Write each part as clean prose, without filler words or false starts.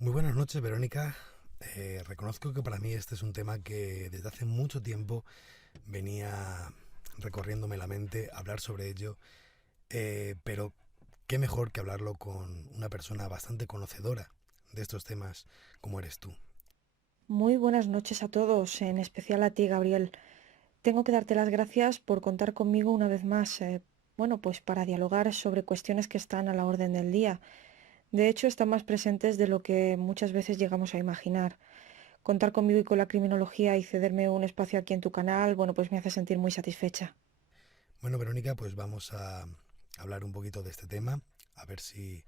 Muy buenas noches, Verónica. Reconozco que para mí este es un tema que desde hace mucho tiempo venía recorriéndome la mente, hablar sobre ello, pero qué mejor que hablarlo con una persona bastante conocedora de estos temas como eres tú. Muy buenas noches a todos, en especial a ti, Gabriel. Tengo que darte las gracias por contar conmigo una vez más, pues para dialogar sobre cuestiones que están a la orden del día. De hecho, están más presentes de lo que muchas veces llegamos a imaginar. Contar conmigo y con la criminología y cederme un espacio aquí en tu canal, pues me hace sentir muy satisfecha. Bueno, Verónica, pues vamos a hablar un poquito de este tema, a ver si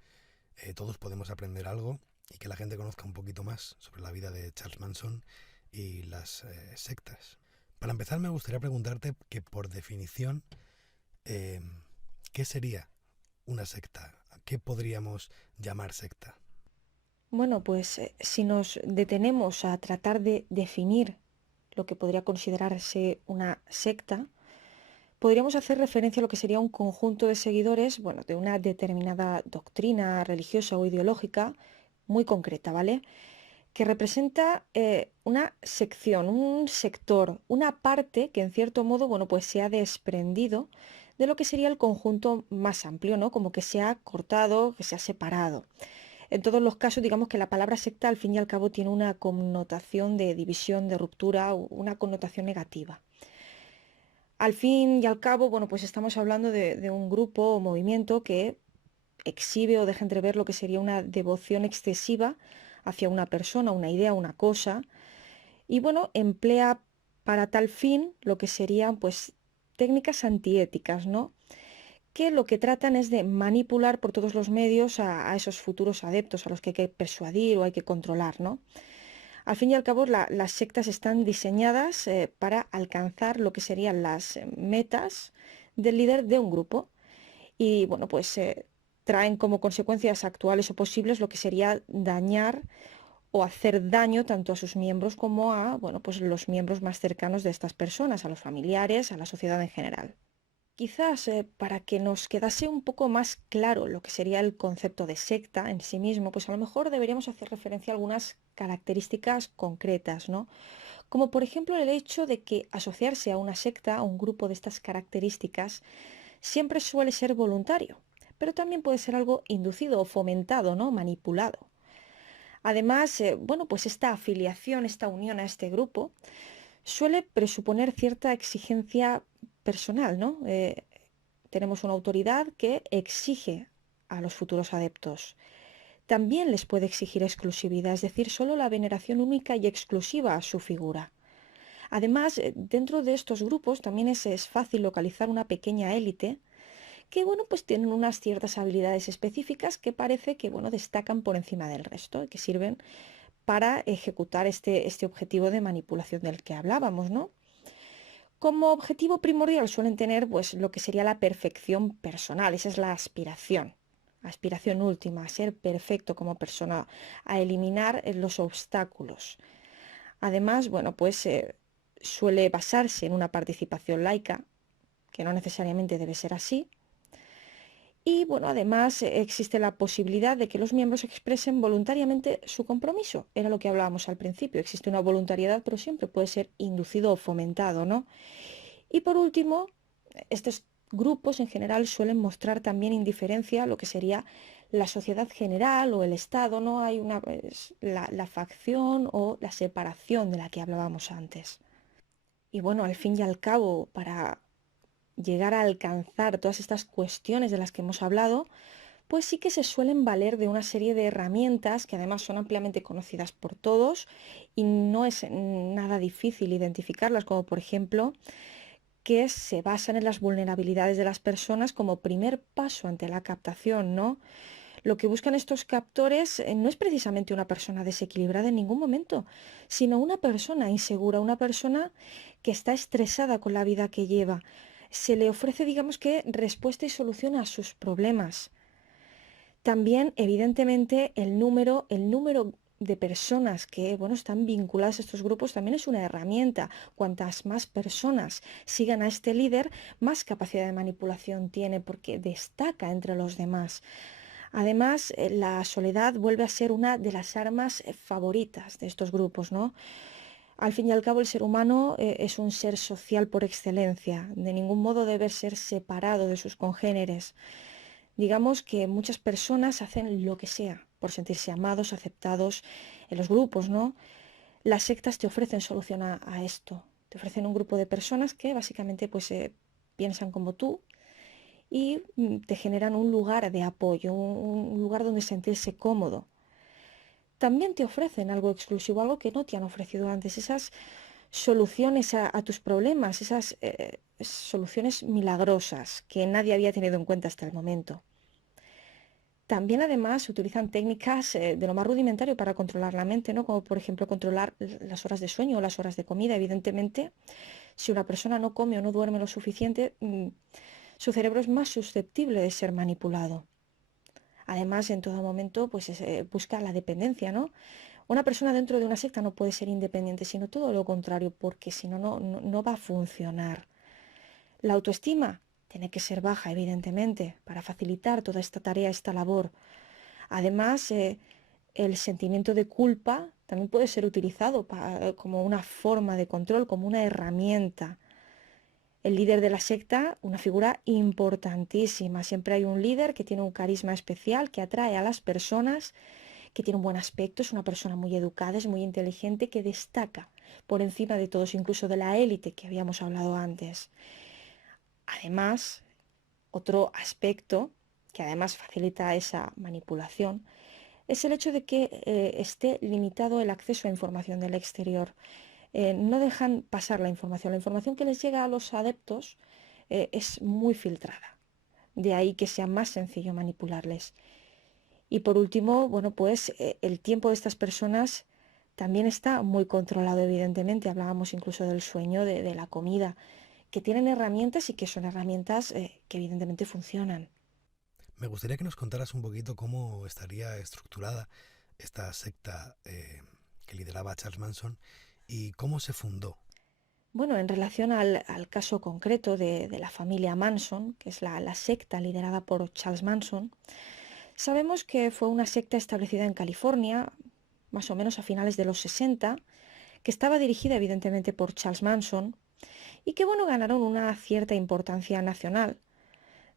todos podemos aprender algo y que la gente conozca un poquito más sobre la vida de Charles Manson y las sectas. Para empezar, me gustaría preguntarte que por definición, eh, ¿qué sería una secta? ¿Qué podríamos llamar secta? Si nos detenemos a tratar de definir lo que podría considerarse una secta, podríamos hacer referencia a lo que sería un conjunto de seguidores, de una determinada doctrina religiosa o ideológica muy concreta, ¿vale? Que representa una sección, un sector, una parte que en cierto modo, pues se ha desprendido de lo que sería el conjunto más amplio, ¿no? Como que se ha cortado, que se ha separado. En todos los casos, digamos que la palabra secta al fin y al cabo tiene una connotación de división, de ruptura, una connotación negativa. Al fin y al cabo, pues estamos hablando de un grupo o movimiento que exhibe o deja entrever lo que sería una devoción excesiva hacia una persona, una idea, una cosa, y emplea para tal fin lo que serían técnicas antiéticas, ¿no? Que lo que tratan es de manipular por todos los medios a esos futuros adeptos a los que hay que persuadir o hay que controlar, ¿no? Al fin y al cabo, las sectas están diseñadas para alcanzar lo que serían las metas del líder de un grupo y traen como consecuencias actuales o posibles lo que sería dañar o hacer daño tanto a sus miembros como a los miembros más cercanos de estas personas, a los familiares, a la sociedad en general. Quizás para que nos quedase un poco más claro lo que sería el concepto de secta en sí mismo, pues a lo mejor deberíamos hacer referencia a algunas características concretas, ¿no? Como por ejemplo el hecho de que asociarse a una secta, a un grupo de estas características, siempre suele ser voluntario, pero también puede ser algo inducido o fomentado, ¿no? Manipulado. Además, pues esta afiliación, esta unión a este grupo, suele presuponer cierta exigencia personal, ¿no? Tenemos una autoridad que exige a los futuros adeptos. También les puede exigir exclusividad, es decir, solo la veneración única y exclusiva a su figura. Además, dentro de estos grupos también es fácil localizar una pequeña élite que, pues tienen unas ciertas habilidades específicas que parece que, destacan por encima del resto y que sirven para ejecutar este objetivo de manipulación del que hablábamos, ¿no? Como objetivo primordial suelen tener lo que sería la perfección personal, esa es la aspiración última, a ser perfecto como persona, a eliminar los obstáculos. Además, suele basarse en una participación laica, que no necesariamente debe ser así. Y además existe la posibilidad de que los miembros expresen voluntariamente su compromiso. Era lo que hablábamos al principio. Existe una voluntariedad, pero siempre puede ser inducido o fomentado, ¿no? Y por último, estos grupos en general suelen mostrar también indiferencia a lo que sería la sociedad general o el Estado, ¿no? Hay la facción o la separación de la que hablábamos antes. Y al fin y al cabo, para llegar a alcanzar todas estas cuestiones de las que hemos hablado, pues sí que se suelen valer de una serie de herramientas que además son ampliamente conocidas por todos y no es nada difícil identificarlas, como por ejemplo que se basan en las vulnerabilidades de las personas como primer paso ante la captación, ¿no? Lo que buscan estos captores no es precisamente una persona desequilibrada en ningún momento, sino una persona insegura, una persona que está estresada con la vida que lleva. Se le ofrece, digamos que, respuesta y solución a sus problemas. También, evidentemente, el número de personas que, están vinculadas a estos grupos también es una herramienta. Cuantas más personas sigan a este líder, más capacidad de manipulación tiene porque destaca entre los demás. Además, la soledad vuelve a ser una de las armas favoritas de estos grupos, ¿no? Al fin y al cabo, el ser humano es un ser social por excelencia. De ningún modo debe ser separado de sus congéneres. Digamos que muchas personas hacen lo que sea por sentirse amados, aceptados en los grupos, ¿no? Las sectas te ofrecen solución a esto. Te ofrecen un grupo de personas que básicamente pues piensan como tú y te generan un lugar de apoyo, un lugar donde sentirse cómodo. También te ofrecen algo exclusivo, algo que no te han ofrecido antes, esas soluciones a tus problemas, esas soluciones milagrosas que nadie había tenido en cuenta hasta el momento. También además utilizan técnicas de lo más rudimentario para controlar la mente, ¿no? Como por ejemplo controlar las horas de sueño o las horas de comida. Evidentemente, si una persona no come o no duerme lo suficiente, su cerebro es más susceptible de ser manipulado. Además, en todo momento, pues busca la dependencia, ¿no? Una persona dentro de una secta no puede ser independiente, sino todo lo contrario, porque si no, no va a funcionar. La autoestima tiene que ser baja, evidentemente, para facilitar toda esta tarea, esta labor. Además, el sentimiento de culpa también puede ser utilizado como una forma de control, como una herramienta. El líder de la secta, una figura importantísima. Siempre hay un líder que tiene un carisma especial, que atrae a las personas, que tiene un buen aspecto, es una persona muy educada, es muy inteligente, que destaca por encima de todos, incluso de la élite que habíamos hablado antes. Además, otro aspecto que además facilita esa manipulación es el hecho de que esté limitado el acceso a información del exterior. No dejan pasar la información. La información que les llega a los adeptos es muy filtrada. De ahí que sea más sencillo manipularles. Y por último, bueno, pues el tiempo de estas personas también está muy controlado, evidentemente. Hablábamos incluso del sueño, de la comida, que tienen herramientas y que son herramientas que evidentemente funcionan. Me gustaría que nos contaras un poquito cómo estaría estructurada esta secta que lideraba Charles Manson y cómo se fundó. Bueno, en relación al caso concreto de la familia Manson, que es la secta liderada por Charles Manson, sabemos que fue una secta establecida en California, más o menos a finales de los 60, que estaba dirigida evidentemente por Charles Manson y que, bueno, ganaron una cierta importancia nacional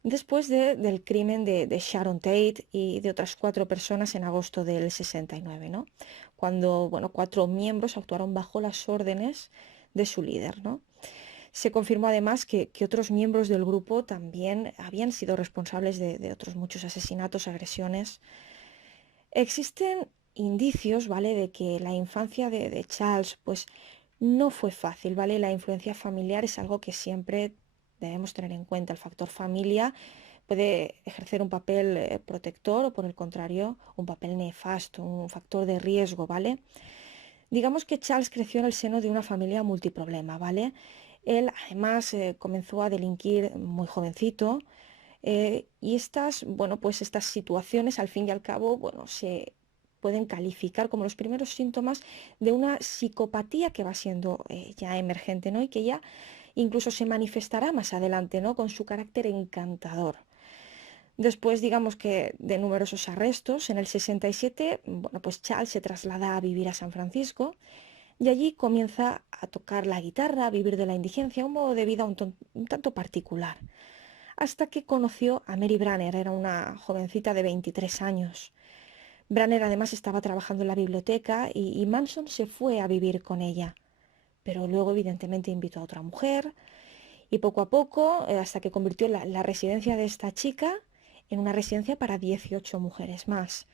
después del crimen de Sharon Tate y de otras 4 personas en agosto del 69, ¿no? Cuando, bueno, 4 miembros actuaron bajo las órdenes de su líder, ¿no? Se confirmó además que otros miembros del grupo también habían sido responsables de otros muchos asesinatos, agresiones. Existen indicios, ¿vale?, de que la infancia de Charles, pues, no fue fácil, ¿vale? La influencia familiar es algo que siempre debemos tener en cuenta. El factor familia puede ejercer un papel protector o, por el contrario, un papel nefasto, un factor de riesgo, ¿vale? Digamos que Charles creció en el seno de una familia multiproblema, ¿vale? Él además comenzó a delinquir muy jovencito y estas, bueno, pues estas situaciones al fin y al cabo, bueno, se pueden calificar como los primeros síntomas de una psicopatía que va siendo ya emergente, ¿no? Y que ya incluso se manifestará más adelante, ¿no? Con su carácter encantador. Después, digamos que de numerosos arrestos, en el 67, bueno, pues Charles se traslada a vivir a San Francisco y allí comienza a tocar la guitarra, a vivir de la indigencia, un modo de vida un tanto particular, hasta que conoció a Mary Branner, era una jovencita de 23 años. Branner además estaba trabajando en la biblioteca y Manson se fue a vivir con ella, pero luego evidentemente invitó a otra mujer y poco a poco, hasta que convirtió la residencia de esta chica en una residencia para 18 mujeres más.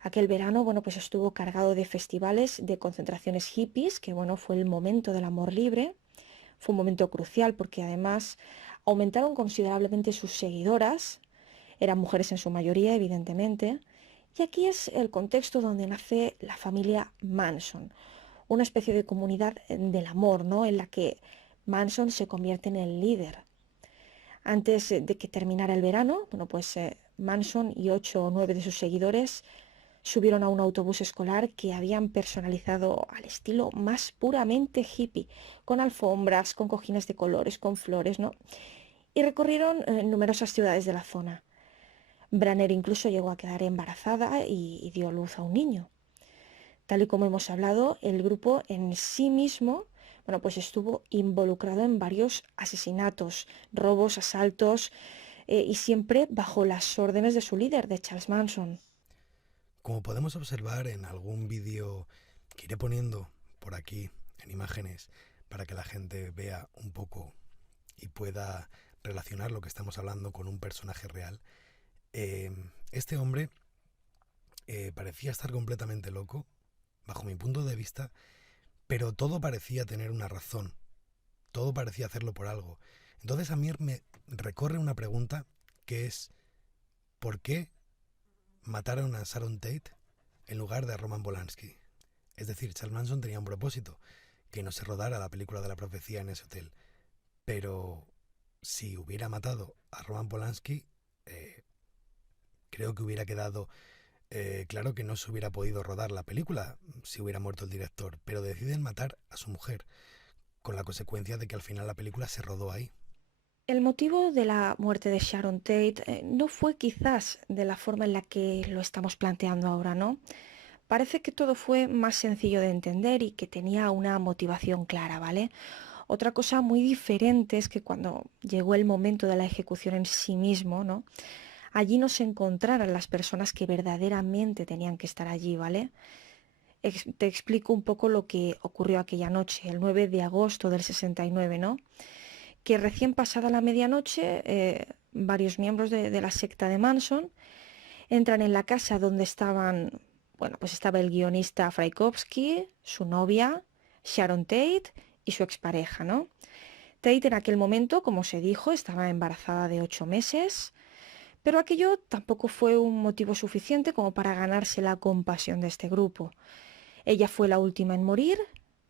Aquel verano, bueno, pues estuvo cargado de festivales, de concentraciones hippies, que bueno, fue el momento del amor libre. Fue un momento crucial porque además aumentaron considerablemente sus seguidoras, eran mujeres en su mayoría, evidentemente, y aquí es el contexto donde nace la familia Manson, una especie de comunidad del amor, ¿no? En la que Manson se convierte en el líder. Antes de que terminara el verano, bueno, pues Manson y 8 o 9 de sus seguidores subieron a un autobús escolar que habían personalizado al estilo más puramente hippie, con alfombras, con cojines de colores, con flores, ¿no? Y recorrieron numerosas ciudades de la zona. Branner incluso llegó a quedar embarazada y dio a luz a un niño. Tal y como hemos hablado, el grupo en sí mismo, bueno, pues estuvo involucrado en varios asesinatos, robos, asaltos, y siempre bajo las órdenes de su líder, de Charles Manson. Como podemos observar en algún vídeo que iré poniendo por aquí en imágenes para que la gente vea un poco y pueda relacionar lo que estamos hablando con un personaje real, eh, este hombre parecía estar completamente loco, bajo mi punto de vista, pero todo parecía tener una razón, todo parecía hacerlo por algo. Entonces a mí me recorre una pregunta que es, ¿por qué mataron a Sharon Tate en lugar de a Roman Polanski? Es decir, Charles Manson tenía un propósito, que no se rodara la película de la profecía en ese hotel. Pero si hubiera matado a Roman Polanski, eh, creo que hubiera quedado claro que no se hubiera podido rodar la película si hubiera muerto el director. Pero deciden matar a su mujer, con la consecuencia de que al final la película se rodó ahí. El motivo de la muerte de Sharon Tate no fue quizás de la forma en la que lo estamos planteando ahora, ¿no? Parece que todo fue más sencillo de entender y que tenía una motivación clara, ¿vale? Otra cosa muy diferente es que cuando llegó el momento de la ejecución en sí mismo, ¿no? Allí no se encontraran las personas que verdaderamente tenían que estar allí, ¿vale? Te explico un poco lo que ocurrió aquella noche, el 9 de agosto del 69, ¿no? Que recién pasada la medianoche, varios miembros de la secta de Manson entran en la casa donde estaban, bueno, pues estaba el guionista Fraikovsky, su novia, Sharon Tate y su expareja, ¿no? Tate en aquel momento, como se dijo, estaba embarazada de 8 meses, pero aquello tampoco fue un motivo suficiente como para ganarse la compasión de este grupo. Ella fue la última en morir,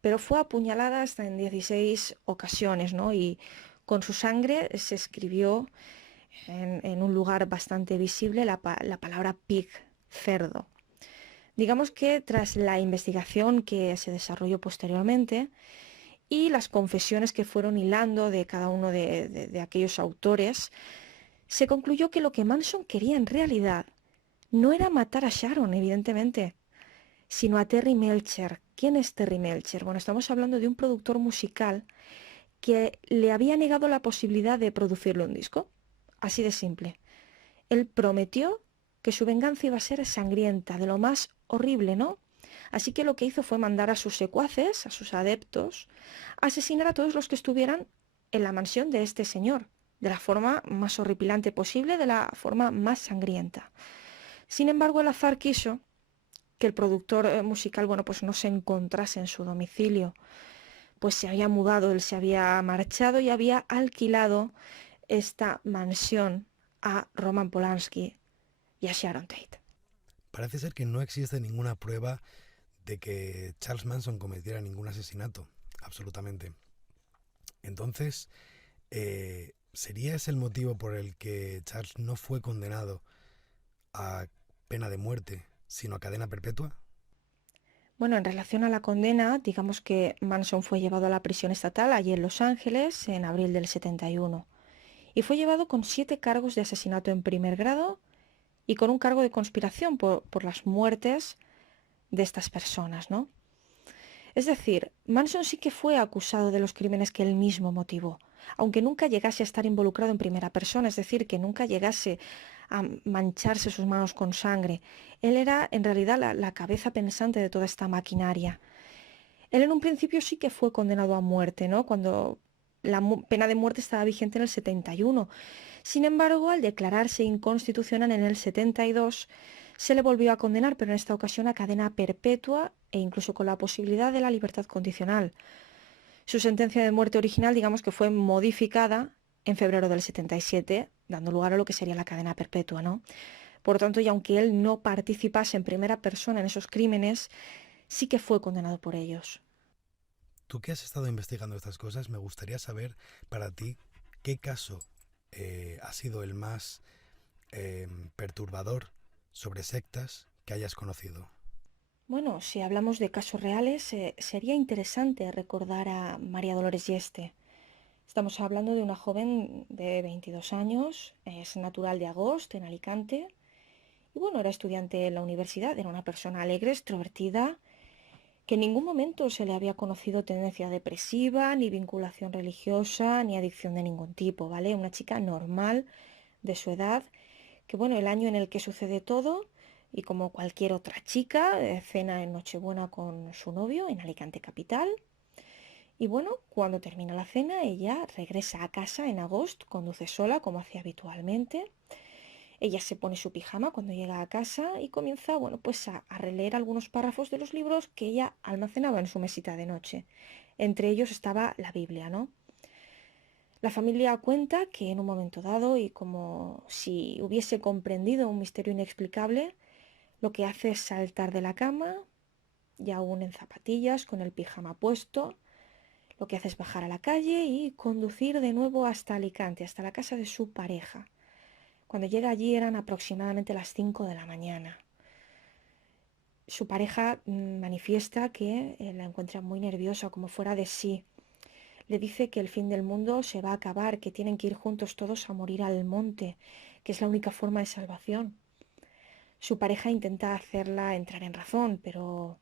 pero fue apuñalada hasta en 16 ocasiones, ¿no? Y con su sangre se escribió en un lugar bastante visible la palabra pig, cerdo. Digamos que tras la investigación que se desarrolló posteriormente y las confesiones que fueron hilando de cada uno de aquellos autores, se concluyó que lo que Manson quería en realidad no era matar a Sharon, evidentemente, sino a Terry Melcher. ¿Quién es Terry Melcher? Bueno, estamos hablando de un productor musical que le había negado la posibilidad de producirle un disco. Así de simple. Él prometió que su venganza iba a ser sangrienta, de lo más horrible, ¿no? Así que lo que hizo fue mandar a sus secuaces, a sus adeptos, a asesinar a todos los que estuvieran en la mansión de este señor, de la forma más horripilante posible, de la forma más sangrienta. Sin embargo, el azar quiso que el productor musical, bueno, pues no se encontrase en su domicilio, pues se había mudado, él se había marchado y había alquilado esta mansión a Roman Polanski y a Sharon Tate. Parece ser que no existe ninguna prueba de que Charles Manson cometiera ningún asesinato, absolutamente. Entonces, ¿sería ese el motivo por el que Charles no fue condenado a pena de muerte, sino a cadena perpetua? Bueno, en relación a la condena, digamos que Manson fue llevado a la prisión estatal allí en Los Ángeles en abril del 71 y fue llevado con 7 cargos de asesinato en primer grado y con un cargo de conspiración por las muertes de estas personas, ¿no? Es decir, Manson sí que fue acusado de los crímenes que él mismo motivó, aunque nunca llegase a estar involucrado en primera persona, es decir, que nunca llegase a mancharse sus manos con sangre. Él era en realidad la cabeza pensante de toda esta maquinaria. Él en un principio sí que fue condenado a muerte, ¿no? Cuando la pena de muerte estaba vigente en el 71. Sin embargo, al declararse inconstitucional en el 72, se le volvió a condenar, pero en esta ocasión a cadena perpetua e incluso con la posibilidad de la libertad condicional. Su sentencia de muerte original, digamos que fue modificada en febrero del 77, dando lugar a lo que sería la cadena perpetua, ¿no? Por lo tanto, y aunque él no participase en primera persona en esos crímenes, sí que fue condenado por ellos. Tú que has estado investigando estas cosas, me gustaría saber para ti qué caso ha sido el más perturbador sobre sectas que hayas conocido. Bueno, si hablamos de casos reales, sería interesante recordar a María Dolores Yeste. Estamos hablando de una joven de 22 años, es natural de Agost, en Alicante, y bueno, era estudiante en la universidad, era una persona alegre, extrovertida, que en ningún momento se le había conocido tendencia depresiva, ni vinculación religiosa, ni adicción de ningún tipo, ¿vale? Una chica normal de su edad, que bueno, el año en el que sucede todo, y como cualquier otra chica, cena en Nochebuena con su novio en Alicante capital. Y bueno, cuando termina la cena, ella regresa a casa en agosto, conduce sola como hacía habitualmente. Ella se pone su pijama cuando llega a casa y comienza, bueno, pues a releer algunos párrafos de los libros que ella almacenaba en su mesita de noche. Entre ellos estaba la Biblia, ¿no? La familia cuenta que en un momento dado, y como si hubiese comprendido un misterio inexplicable, lo que hace es saltar de la cama, y aún en zapatillas, con el pijama puesto. Lo que hace es bajar a la calle y conducir de nuevo hasta Alicante, hasta la casa de su pareja. Cuando llega allí eran aproximadamente las 5 de la mañana. Su pareja manifiesta que la encuentra muy nerviosa, como fuera de sí. Le dice que el fin del mundo se va a acabar, que tienen que ir juntos todos a morir al monte, que es la única forma de salvación. Su pareja intenta hacerla entrar en razón, pero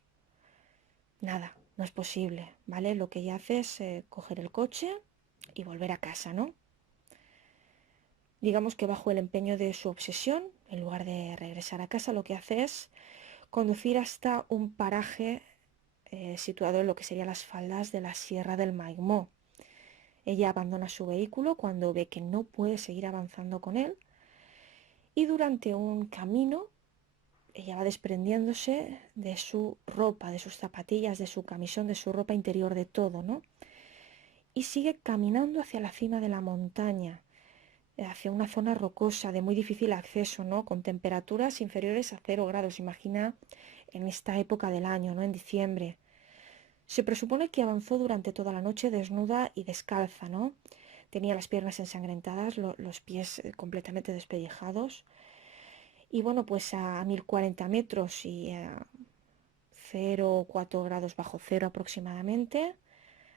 nada, no es posible, ¿vale? Lo que ella hace es coger el coche y volver a casa, ¿no? Digamos que bajo el empeño de su obsesión, en lugar de regresar a casa, lo que hace es conducir hasta un paraje situado en lo que serían las faldas de la Sierra del Maigmó. Ella abandona su vehículo cuando ve que no puede seguir avanzando con él y durante un camino ella va desprendiéndose de su ropa, de sus zapatillas, de su camisón, de su ropa interior, de todo, ¿no? Y sigue caminando hacia la cima de la montaña, hacia una zona rocosa de muy difícil acceso, ¿no? Con temperaturas inferiores a 0 grados. Imagina en esta época del año, ¿no? En diciembre. Se presupone que avanzó durante toda la noche desnuda y descalza, ¿no? Tenía las piernas ensangrentadas, los pies completamente despellejados. Y bueno, pues a 1040 metros y a 0,4 grados bajo cero aproximadamente,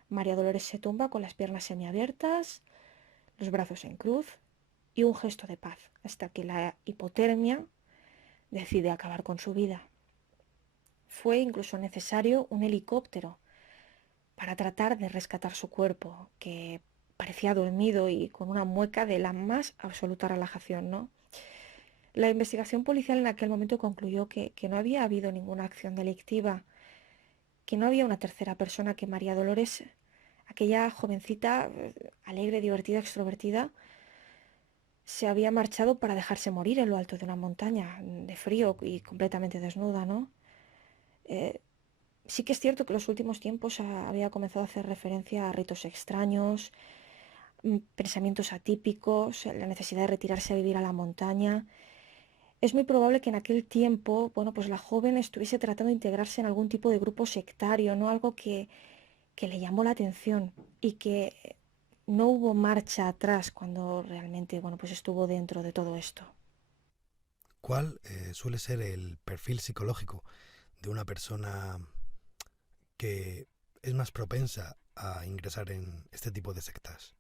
María Dolores se tumba con las piernas semiabiertas, los brazos en cruz y un gesto de paz, hasta que la hipotermia decide acabar con su vida. Fue incluso necesario un helicóptero para tratar de rescatar su cuerpo, que parecía dormido y con una mueca de la más absoluta relajación, ¿no? La investigación policial en aquel momento concluyó que no había habido ninguna acción delictiva, que no había una tercera persona, que María Dolores, aquella jovencita alegre, divertida, extrovertida, se había marchado para dejarse morir en lo alto de una montaña, de frío y completamente desnuda, ¿no? Eh, sí que es cierto que en los últimos tiempos había comenzado a hacer referencia a ritos extraños, pensamientos atípicos, la necesidad de retirarse a vivir a la montaña. Es muy probable que en aquel tiempo, bueno, pues la joven estuviese tratando de integrarse en algún tipo de grupo sectario, ¿no? Algo que le llamó la atención y que no hubo marcha atrás cuando realmente, bueno, pues estuvo dentro de todo esto. ¿Cuál suele ser el perfil psicológico de una persona que es más propensa a ingresar en este tipo de sectas?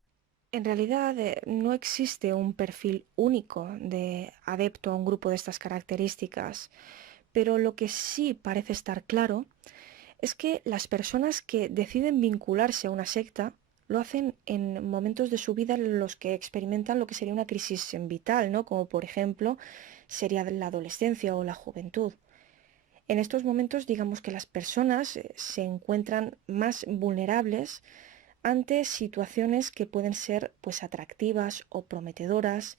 En realidad, no existe un perfil único de adepto a un grupo de estas características, pero lo que sí parece estar claro es que las personas que deciden vincularse a una secta lo hacen en momentos de su vida en los que experimentan lo que sería una crisis vital, ¿no? Como por ejemplo sería la adolescencia o la juventud. En estos momentos, digamos que las personas se encuentran más vulnerables ante situaciones que pueden ser pues atractivas o prometedoras,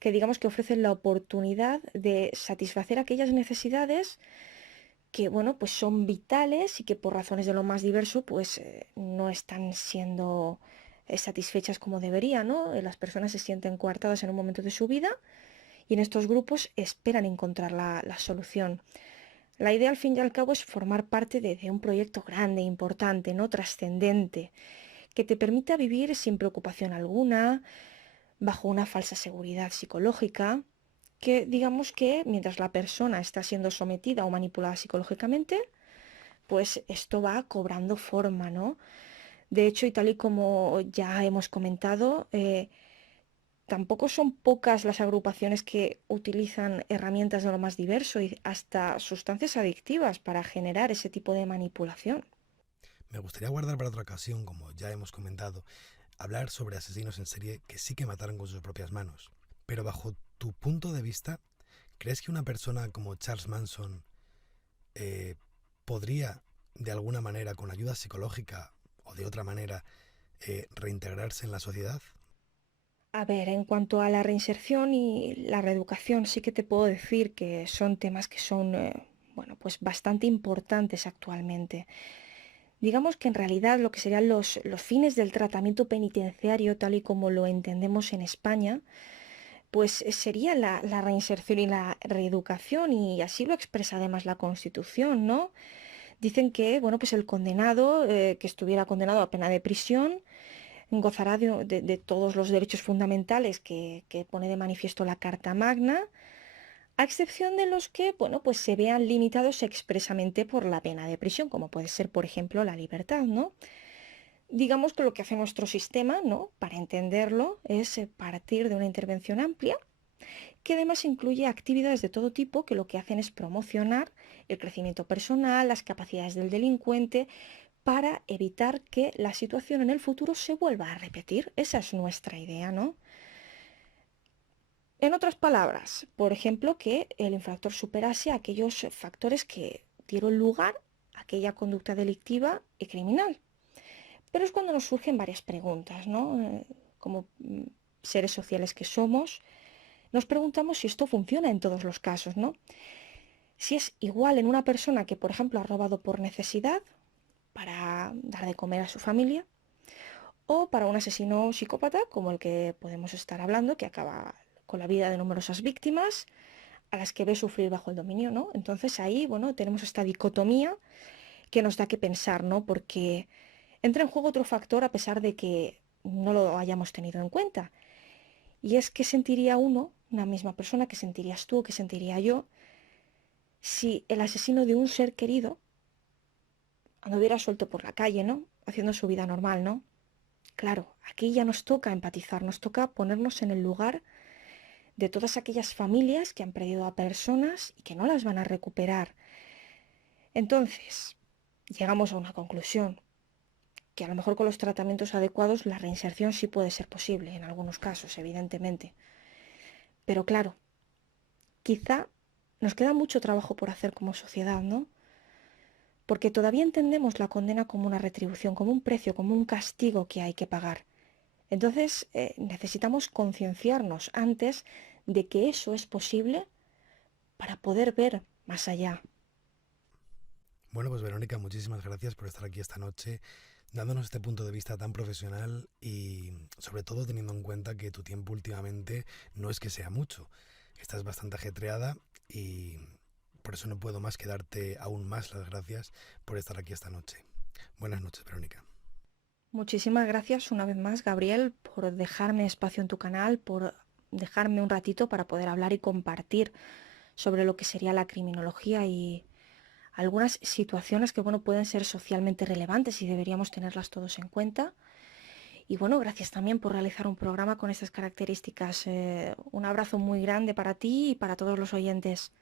que digamos que ofrecen la oportunidad de satisfacer aquellas necesidades que bueno, pues son vitales y que por razones de lo más diverso pues no están siendo satisfechas como deberían, ¿no? Las personas se sienten coartadas en un momento de su vida y en estos grupos esperan encontrar la solución. La idea al fin y al cabo es formar parte de un proyecto grande, importante, ¿no? Trascendente, que te permita vivir sin preocupación alguna, bajo una falsa seguridad psicológica, que digamos que mientras la persona está siendo sometida o manipulada psicológicamente, pues esto va cobrando forma, ¿no? De hecho, y tal y como ya hemos comentado, tampoco son pocas las agrupaciones que utilizan herramientas de lo más diverso y hasta sustancias adictivas para generar ese tipo de manipulación. Me gustaría guardar para otra ocasión, como ya hemos comentado, hablar sobre asesinos en serie que sí que mataron con sus propias manos. Pero bajo tu punto de vista, ¿crees que una persona como Charles Manson eh, podría, de alguna manera, con ayuda psicológica o de otra manera, reintegrarse en la sociedad? A ver, en cuanto a la reinserción y la reeducación, sí que te puedo decir que son temas que son, bueno, pues bastante importantes actualmente. Digamos que en realidad lo que serían los fines del tratamiento penitenciario, tal y como lo entendemos en España, pues sería la reinserción y la reeducación, y así lo expresa además la Constitución, ¿no? Dicen que, bueno, pues el condenado, que estuviera condenado a pena de prisión, gozará de todos los derechos fundamentales que pone de manifiesto la Carta Magna, a excepción de los que, bueno, pues se vean limitados expresamente por la pena de prisión, como puede ser, por ejemplo, la libertad, ¿no? Digamos que lo que hace nuestro sistema, ¿no? Para entenderlo, es partir de una intervención amplia que además incluye actividades de todo tipo que lo que hacen es promocionar el crecimiento personal, las capacidades del delincuente, para evitar que la situación en el futuro se vuelva a repetir. Esa es nuestra idea, ¿no? En otras palabras, por ejemplo, que el infractor superase aquellos factores que dieron lugar a aquella conducta delictiva y criminal. Pero es cuando nos surgen varias preguntas, ¿no? Como seres sociales que somos, nos preguntamos si esto funciona en todos los casos, ¿no? Si es igual en una persona que, por ejemplo, ha robado por necesidad para dar de comer a su familia, o para un asesino psicópata como el que podemos estar hablando, que acaba con la vida de numerosas víctimas a las que ve sufrir bajo el dominio, ¿no? Entonces ahí, bueno, tenemos esta dicotomía que nos da que pensar, ¿no? Porque entra en juego otro factor a pesar de que no lo hayamos tenido en cuenta. Y es que sentiría uno, una misma persona, que sentirías tú, que sentiría yo, si el asesino de un ser querido anduviera suelto por la calle, ¿no? Haciendo su vida normal, ¿no? Claro, aquí ya nos toca empatizar, nos toca ponernos en el lugar de todas aquellas familias que han perdido a personas y que no las van a recuperar. Entonces, llegamos a una conclusión, que a lo mejor con los tratamientos adecuados la reinserción sí puede ser posible, en algunos casos, evidentemente. Pero claro, quizá nos queda mucho trabajo por hacer como sociedad, ¿no? Porque todavía entendemos la condena como una retribución, como un precio, como un castigo que hay que pagar. Entonces, necesitamos concienciarnos antes de que eso es posible para poder ver más allá. Bueno, pues Verónica, muchísimas gracias por estar aquí esta noche, dándonos este punto de vista tan profesional y sobre todo teniendo en cuenta que tu tiempo últimamente no es que sea mucho. Estás bastante ajetreada y por eso no puedo más que darte aún más las gracias por estar aquí esta noche. Buenas noches, Verónica. Muchísimas gracias una vez más, Gabriel, por dejarme espacio en tu canal, por dejarme un ratito para poder hablar y compartir sobre lo que sería la criminología y algunas situaciones que, bueno, pueden ser socialmente relevantes y deberíamos tenerlas todos en cuenta. Y bueno, gracias también por realizar un programa con estas características. Un abrazo muy grande para ti y para todos los oyentes.